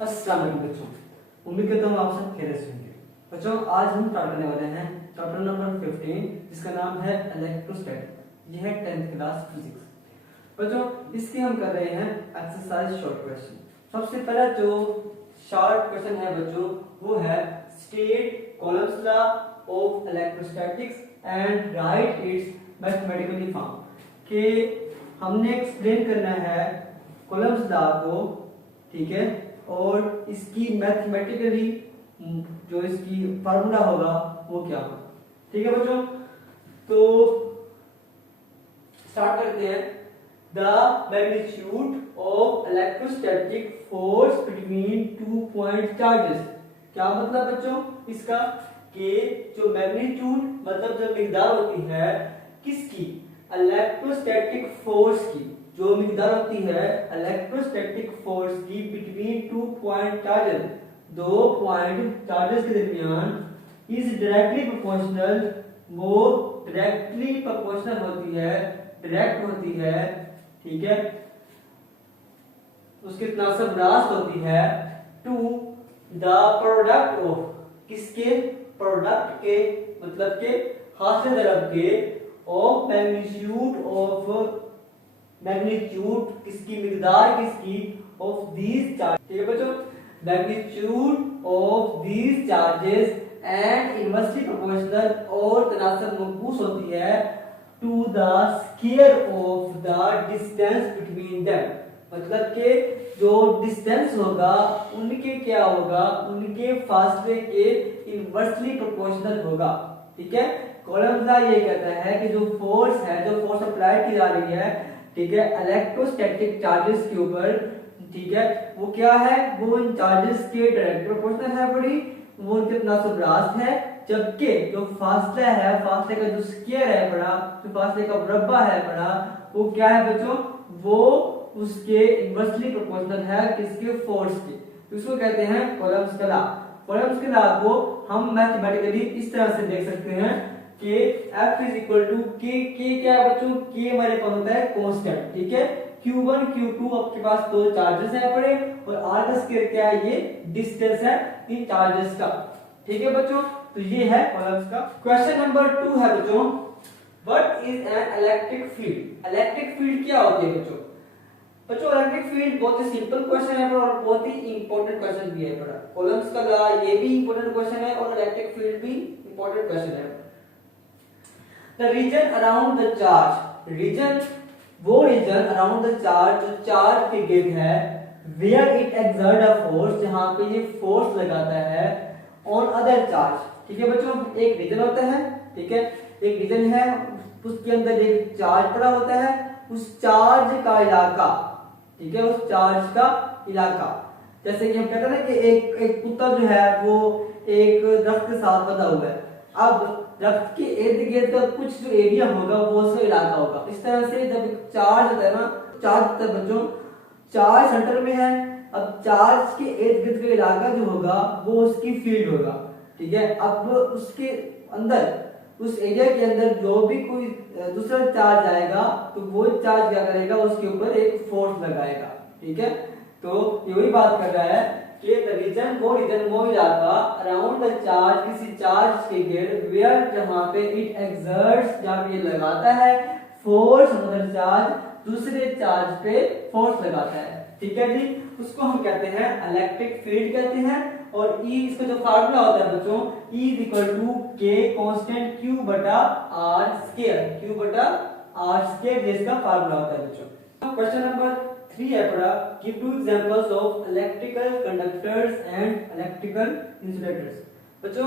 अस्सलाम वालेकुम बच्चों, उम्मीद करता हूँ आप सब खैरियत से होंगे। बच्चों आज हम स्टार्ट करने वाले हैं चैप्टर नंबर 15 जिसका नाम है इलेक्ट्रोस्टैटिक। यह है 10th क्लास फिजिक्स। बच्चों इसके हम कर रहे हैं एक्सरसाइज शॉर्ट क्वेश्चन। सबसे पहला जो शॉर्ट क्वेश्चन है बच्चों वो है state columns law of electrostatics and right it's mathematically form. कि हमने एक्सप्लेन करना है कॉलम्स लॉ को, ठीक है, और इसकी मैथमेटिकली जो इसकी फार्मूला होगा वो क्या होगा। ठीक है बच्चों, तो स्टार्ट करते हैं। The magnitude of electrostatic force between 2 point charges. क्या मतलब बच्चों इसका, कि जो मैग्नीट्यूड मतलब जो मिकदार होती है किसकी, इलेक्ट्रोस्टैटिक फोर्स की, जो मिकदार होती है इलेक्ट्रोस्टैटिक फोर्स की between 2 point charges, 2 point charges के दरमियान, इज डायरेक्टली प्रोपोर्शनल, वो डायरेक्टली प्रोपोर्शनल होती है, डायरेक्ट होती है, ठीक है, उसके तनासब रास्त होती है टू द प्रोडक्ट ऑफ, किसके, प्रोडक्ट के मतलब के हासिल तरफ के, ऑफ मैग्नीट्यूड ऑफ, मैग्नीट्यूड किसकी, मिकदार किसकी, ऑफ दीज चार्जेस। ठीक है बच्चों, magnitude of these charges and inversely proportional, और तनासब मकबूस होती है to the square of the distance between them. मतलब के जो डिस्टेंस होगा उनके क्या होगा, उनके फासले के इनवर्सली प्रोपोर्शनल होगा। ठीक है, कॉलम्स लॉ ये कहता है कि जो फोर्स है, जो फोर्स अप्लाई की जा रही है, ठीक है, इलेक्ट्रोस्टैटिक चार्जेस के ऊपर, ठीक है, वो क्या है, वो इन चार्जेस के डायरेक्ट प्रोपोर्शनल है बड़ी, वो उनके तनासब रास्त है, जबकि जो फासला है, फासले का जो स्क्वायर है बड़ा, जो फासले का मुरब्बा है बड़ा, वो क्या है बच्चों, वो उसके इनवर्सली प्रोपोर्शनल है किसके, फोर्स के। इसको कहते हैं कॉलम्स का लॉ। कॉलम्स के लॉ को हम मैथमेटिकली इस तरह से देख सकते हैं कि F इज इक्वल टू के क्या है बच्चों, के हमारे पास होता है कांस्टेंट, ठीक है, Q1 Q2 आपके पास दो चार्जेस है पड़े, और R का स्क्वायर क्या है, ये डिस्टेंस है इन चार्जेस का। ठीक है बच्चों, तो ये है कॉलम्स का। क्वेश्चन नंबर 2 है बच्चों, what is an electric field. Electric field क्या होती है बच्चों। बच्चों इलेक्ट्रिक फील्ड बहुत ही सिंपल क्वेश्चन है और बहुत ही इंपॉर्टेंट क्वेश्चन भी है बड़ा। कॉलम्स का लॉ ये भी इंपॉर्टेंट क्वेश्चन है और इलेक्ट्रिक फील्ड भी इंपॉर्टेंट क्वेश्चन है। The region around the charge, region वो रीजन अराउंड द चार्ज जो चार्ज के गिर्द है, where it exert a force, जहां पे ये फोर्स लगाता है, ऑन अदर चार्ज। ठीक है बच्चों, एक रीजन होता है, ठीक है, एक रीजन है, उसके अंदर एक चार्ज पड़ा होता है, उस चार्ज का इलाका, ठीक है, उस चार्ज का इलाका। जैसे कि हम कहते हैं ना कि एक कुत्ता जो है वो एक दरख्त के साथ बंधा हुआ है, अब दरख्त के इर्द गिर्द का कुछ जो एरिया होगा वो उसका इलाका होगा। इस तरह से जब चार्ज होता है ना, चार्ज होता है बच्चों, चार्ज सेंटर में है, अब चार्ज के इर्द गिर्द का इलाका जो होगा वो उसकी फील्ड होगा। ठीक है, अब उसके अंदर, उस एरिया के अंदर जो भी कोई दूसरा चार्ज आएगा तो वो चार्ज क्या करेगा, उसके ऊपर एक फोर्स लगाएगा। ठीक है, तो यही बात कर रहा है कि द रीजन वो इलाका अराउंड द चार्ज, किसी चार्ज के गिर्द, वेयर जहां पे इट एक्सर्ट्स, जहां पे ये लगाता है फोर्स अदर चार्ज, दूसरे चार्ज पे फोर्स लगाता है। ठीक है जी, उसको हम कहते हैं इलेक्ट्रिक फील्ड कहते हैं। और E इसका जो फार्मूला होता है बच्चों, E is equal to K constant Q बटा R स्क्वायर, Q बटा R स्क्वायर जिसका फार्मूला होता है बच्चों। क्वेश्चन नंबर 3 है पड़ा, give two examples of electrical conductors and electrical insulators. बच्चों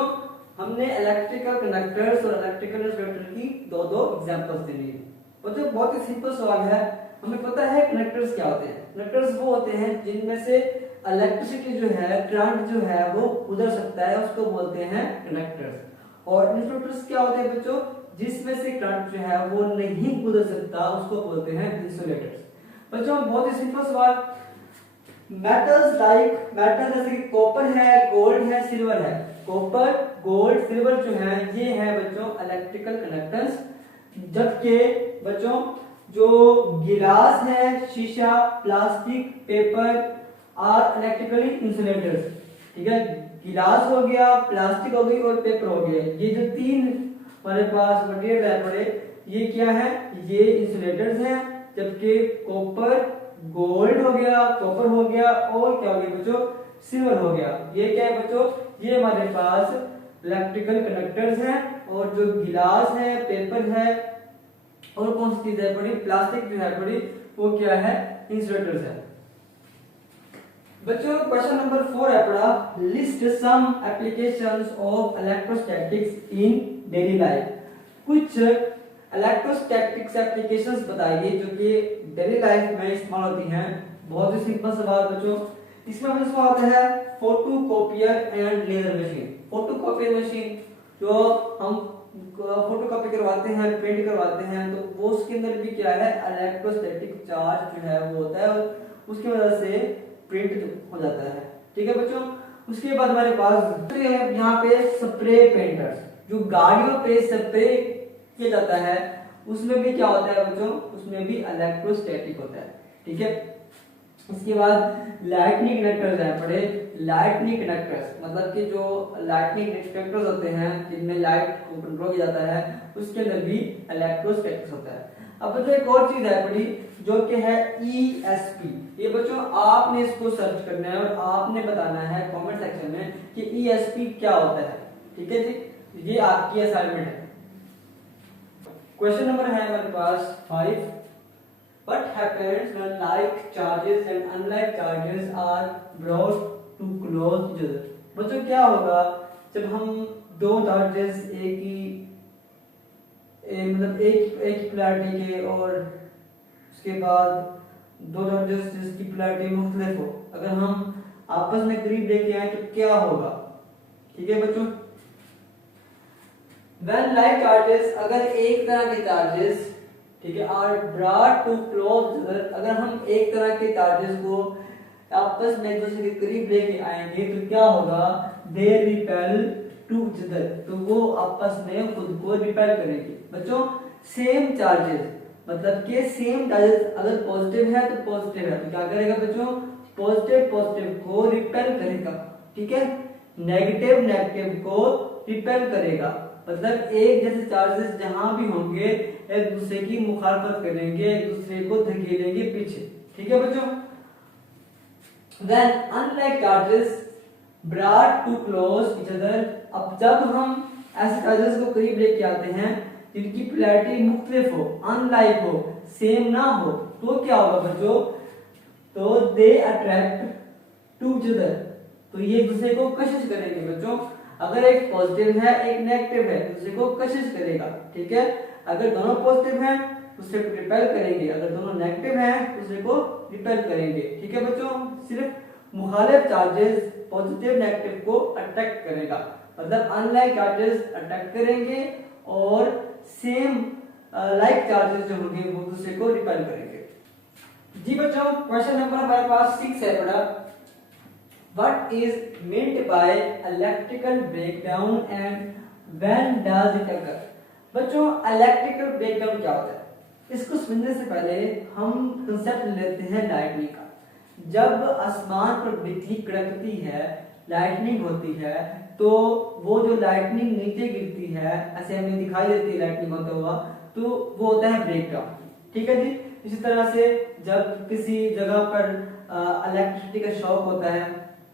हमने इलेक्ट्रिकल कंडक्टर्स और इलेक्ट्रिकल इंसुलेटर की दो एग्जांपल्स देनी है। बच्चों बहुत ही सिंपल सवाल है, हमें पता है कंडक्टर्स क्या होते हैं। कंडक्टर्स वो होते हैं जिनमें से इलेक्ट्रिसिटी जो है, करंट जो है वो गुजर सकता है, उसको बोलते हैं कंडक्टर्स। और इंसुलेटर्स क्या होते हैं बच्चों, जिसमें से करंट जो है वो नहीं गुजर सकता, उसको बोलते हैं इंसुलेटर्स। बच्चों बहुत ही सिंपल सवाल, मेटल्स लाइक, मेटल जैसे कि कॉपर है, गोल्ड है, सिल्वर है। कॉपर, गोल्ड, सिल्वर जो है ये है बच्चों इलेक्ट्रिकल कंडक्टर्स। जबकि बच्चों जो गिलास है, शीशा, plastic, paper are electrically insulators. ठीक है, गिलास हो गया, प्लास्टिक हो गई और पेपर हो गया। ये जो तीन हमारे पास मटेरियल है बड़े, ये क्या है, ये इंसुलेटर्स हैं। जबकि कॉपर, गोल्ड हो गया, कॉपर हो गया और क्या हो गया बच्चों, सिल्वर हो गया। ये क्या है बच्चों, ये हमारे पास इलेक्ट्रिकल कंडक्टर्स हैं। और जो गिलास है, पेपर है और कौन सी चीज है बड़ी, प्लास्टिक जो है बड़ी, वो क्या है, इंसुलेटर्स है। बच्चों क्वेश्चन नंबर 4 है पढ़ा, list some applications of electrostatics in daily life. कुछ इलेक्ट्रोस्टैटिक्स एप्लीकेशंस बताइए जो कि डेली लाइफ में इस्तेमाल होती हैं। बहुत ही सिंपल सवाल बच्चों। इसमें हमें सवाल आता है photocopier and laser machine. Photocopier machine जो हम फोटोकॉपी करवाते हैं, प्रिंट करवाते हैं, तो वो उसके अंदर भी क्या है, इलेक्ट्रोस्टैटिक चार्ज जो है वो होता है, उसकी वजह से प्रिंट हो जाता है। ठीक है बच्चों। उसके बाद हमारे पास यहाँ पे स्प्रे पेंटर्स, जो गाड़ियों पे स्प्रे किया जाता है, उसमें भी क्या होता है बच्चों, उसमें भी इलेक्ट्रोस्टैटिक होता है। ठीक है। इसके बाद लाइटनिंग कनेक्टर्स हैं पड़े। लाइटनिंग कनेक्टर्स मतलब कि जो लाइटनिंग कनेक्टर्स होते हैं जिनमें लाइट को कंट्रोल किया जाता है, उसके अंदर भी इलेक्ट्रोस्टैटिक्स होता है। अब बच्चों एक और चीज है बड़ी जो कि है ESP। ये बच्चों आपने इसको सर्च करना है और आपने बताना है कमेंट सेक्शन में कि ESP क्या होता है। ठीक है जी, ये आपकी असाइनमेंट है। क्वेश्चन नंबर है हमारे पास 5। What happens when like charges and unlike charges are brought to close each other? बच्चों क्या होगा जब हम दो चार्जेस मतलब एक पोलैरिटी के और उसके बाद दो चार्जेस जिसकी पोलैरिटी मुख्तलिफ हो, अगर हम आपस में करीब लेके आए तो क्या होगा। ठीक है बच्चों। When like charges, अगर एक तरह के चार्जेस, ठीक है, आर ब्रॉट टू क्लोज, अगर हम एक तरह के चार्जेस को आपस में एक दूसरे के करीब लेके आएंगे तो क्या होगा, they repel to each other, तो वो आपस में खुद को रिपेल करेंगे। बच्चों सेम चार्जेस मतलब कि सेम चार्जेस अगर पॉजिटिव है तो पॉजिटिव है तो क्या करेगा बच्चों, पॉजिटिव पॉजिटिव को रिपेल करेगा। ठीक है, नेगेटिव नेगेटिव को रिपेल करेगा। मतलब एक जैसे चार्जेस जहां भी होंगे एक दूसरे की मुखालफत करेंगे, एक दूसरे को धकेलेंगे पीछे। ठीक है बच्चों। When unlike charges brought to close each other, अब जब हम ऐसे चार्जेस को करीब लेके आते हैं जिनकी पोलैरिटी मुख्तलिफ हो, अनलाइक हो, सेम ना हो, तो क्या होगा बच्चों, तो they attract to each other, तो ये एक दूसरे को कशिश करेंगे बच्चों। अगर एक पॉजिटिव है एक नेगेटिव है दूसरे को कशिश करेगा। ठीक है, अगर दोनों पॉजिटिव हैं दूसरे को रिपेल करेंगे, अगर दोनों नेगेटिव हैं दूसरे को रिपेल करेंगे। ठीक है बच्चों, सिर्फ मुखालिफ चार्जेस पॉजिटिव नेगेटिव को अट्रैक्ट करेगा, मतलब अनलाइक चार्जेस अट्रैक्ट करेंगे और सेम लाइक चार्जेस जो होंगे वो दूसरे को रिपेल करेंगे। जी बच्चों क्वेश्चन नंबर हमारे पास 6 है बड़ा, What is meant by electrical breakdown and when does it occur? बच्चों इलेक्ट्रिकल ब्रेकडाउन क्या होता है, इसको समझने से पहले हम कंसेप्ट लेते हैं लाइटनिंग का। जब आसमान पर बिजली कड़कती है, लाइटनिंग होती है, तो वो जो लाइटनिंग नीचे गिरती है ऐसे हमें दिखाई देती है लाइटनिंग होता हुआ, तो वो होता है ब्रेकडाउन। ठीक है जी। इसी तरह से जब किसी जगह पर इलेक्ट्रिसिटी का शॉक होता है,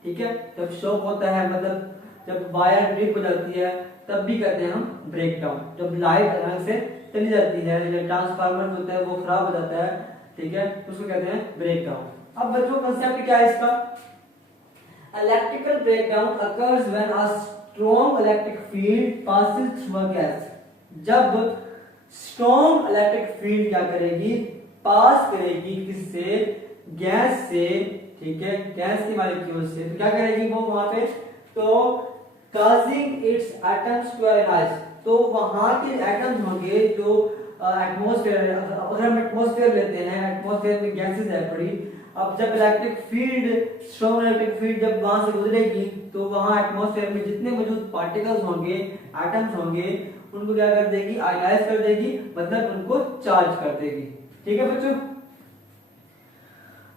ठीक है, जब शॉक होता है मतलब जब वायर ट्रिप हो जाती है तब भी कहते हैं हम ब्रेकडाउन। जब लाइट अचानक से चली जाती है या ट्रांसफार्मर जो होता है वो खराब हो जाता है, ठीक है, उसको कहते हैं ब्रेकडाउन। अब बच्चों कंसेप्ट क्या है इसका, electrical breakdown occurs when a strong electric field passes through a gas. जब स्ट्रॉन्ग इलेक्ट्रिक फील्ड क्या करेगी, पास करेगी किससे, गैस से। ठीक है, गैस की मॉलिक्यूल से, तो क्या करेगी वो वहां पे, तो causing its atoms to ionise, तो वहां के एटम्स होंगे जो एटमॉस्फेयर, अगर हम एटमॉस्फेयर लेते हैं, एटमॉस्फेयर में गैसेस है पड़ी। अब जब electric field, strong electric field जब वहां से गुजरेगी तो वहां एटमॉस्फेयर में जितने मौजूद पार्टिकल्स होंगे, एटम्स होंगे, उनको क्या कर देगी, आयनाइज कर देगी, मतलब उनको चार्ज कर देगी। ठीक है बच्चों।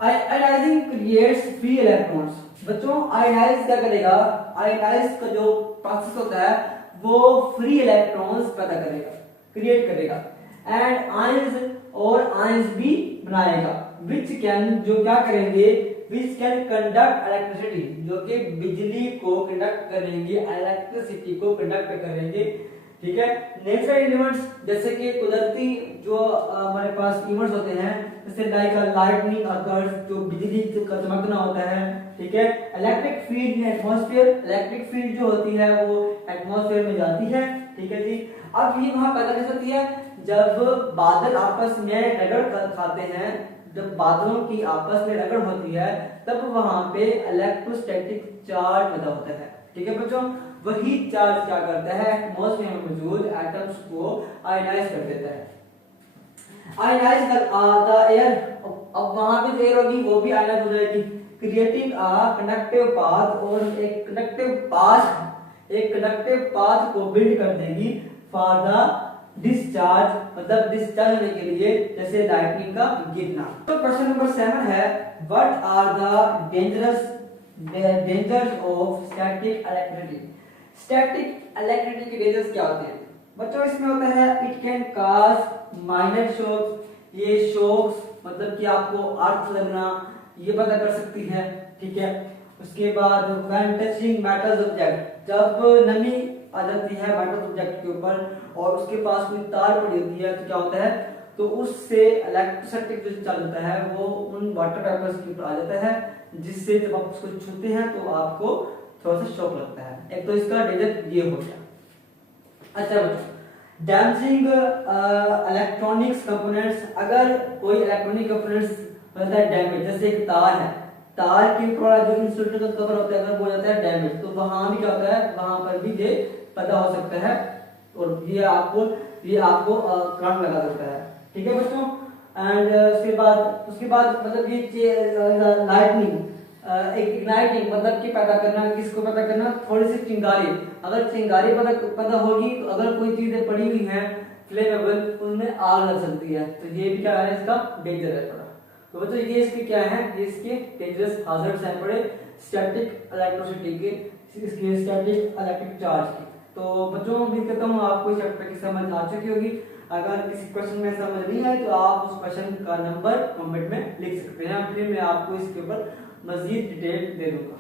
Ionising creates free electrons. बच्चों आयोनाइज क्या करेगा, आयोनाइज का जो प्रोसेस होता है वो फ्री इलेक्ट्रॉन्स पैदा करेगा, क्रिएट करेगा, एंड आयंस और आयंस भी बनाएगा, विच कैन जो क्या करेंगे, विच कैन कंडक्ट इलेक्ट्रिसिटी जो कि बिजली को कंडक्ट करेंगे, इलेक्ट्रिसिटी को कंडक्ट करेंगे। ठीक है, नेचुरल एलिमेंट्स जैसे कि कुदरती जो हमारे पास इवेंट्स होते हैं, जैसे लाइक लाइटनिंग अकर्स जो बिजली का चमकना होता है। ठीक है, इलेक्ट्रिक फील्ड इन एटमॉस्फेयर, इलेक्ट्रिक फील्ड जो होती है वो एटमॉस्फेयर में जाती है। ठीक है जी, अब ये वहां पैदा कैसे होती है, जब बादल आपस में रगड़ खाते हैं, जब बादलों की आपस में रगड़ होती है तब वहां पे इलेक्ट्रोस्टैटिक चार्ज पैदा होता है। ठीक है बच्चों, वही चार्ज क्या करता है, एटमॉस्फेयर में मौजूद एटम्स को आयनाइज कर देता है। आयनाइज द एयर, अब वहां पे जो एयर होगी वो भी आयनाइज हो जाएगी, क्रिएटिंग अ कंडक्टिव पाथ, और एक कंडक्टिव पाथ को बिल्ड कर देगी फॉर द डिस्चार्ज, मतलब डिस्चार्ज होने के लिए, जैसे लाइटनिंग का गिरना। तो क्वेश्चन नंबर 7 है, what are the dangers of static electricity. Static electricity के डेंजर्स क्या होते हैं बच्चों, इसमें होता है it can cause minor shocks, ये शॉक्स मतलब कि आपको अर्थ लगना ये पता कर सकती है। ठीक है, उसके बाद व्हेन टचिंग मेटल्स ऑब्जेक्ट, जब नमी आ जाती है मेटल ऑब्जेक्ट के ऊपर और उसके पास कोई तार पड़ी होती है तो क्या होता है, तो उससे इलेक्ट्रोस्टैटिक जो चार्ज होता है वो उन वाटर वेपर्स के ऊपर आ जाता है, जिससे जब आप उसको छूते हैं तो आपको थोड़ा सा शॉक लगता है। एक तो इसका डेंजर ये हो गया। अच्छा बच्चों, डैमेजिंग इलेक्ट्रॉनिक्स कंपोनेंट्स, अगर कोई इलेक्ट्रॉनिक कंपोनेंट्स होता है डैमेज, जैसे एक तार है, तार के थोड़ा जो इंसुलेटर का कवर होता है अगर वो जाता है डैमेज, तो वहां भी क्या होता है, वहां पर भी ये पैदा हो सकता है और ये आपको करंट लगा सकता है। ठीक है बच्चों, एंड उसके बाद मतलब ये लाइटनिंग इग्नाइटिंग मतलब कि पैदा करना, किसको पैदा करना, थोड़ी सी चिंगारी, अगर चिंगारी पैदा होगी तो अगर कोई चीजें पड़ी हुई है फ्लेमेबल उनमें आग लग सकती है, तो ये भी क्या है, इसका डेंजर है थोड़ा। तो बच्चों ये इसके क्या है, ये इसके डेंजरस हाजर्ड्स हैं पड़े स्टैटिक इलेक्ट्रिसिटी के, इसके स्टैटिक इलेक्ट्रिक चार्ज के। तो बच्चों उम्मीद करता हूँ आपको इस चैप्टर की समझ आ चुकी होगी। अगर किसी क्वेश्चन में समझ नहीं आए तो आप उस क्वेश्चन का नंबर कमेंट में लिख सकते हैं, फिर मैं आपको इसके ऊपर मजीद डिटेल दे दूंगा।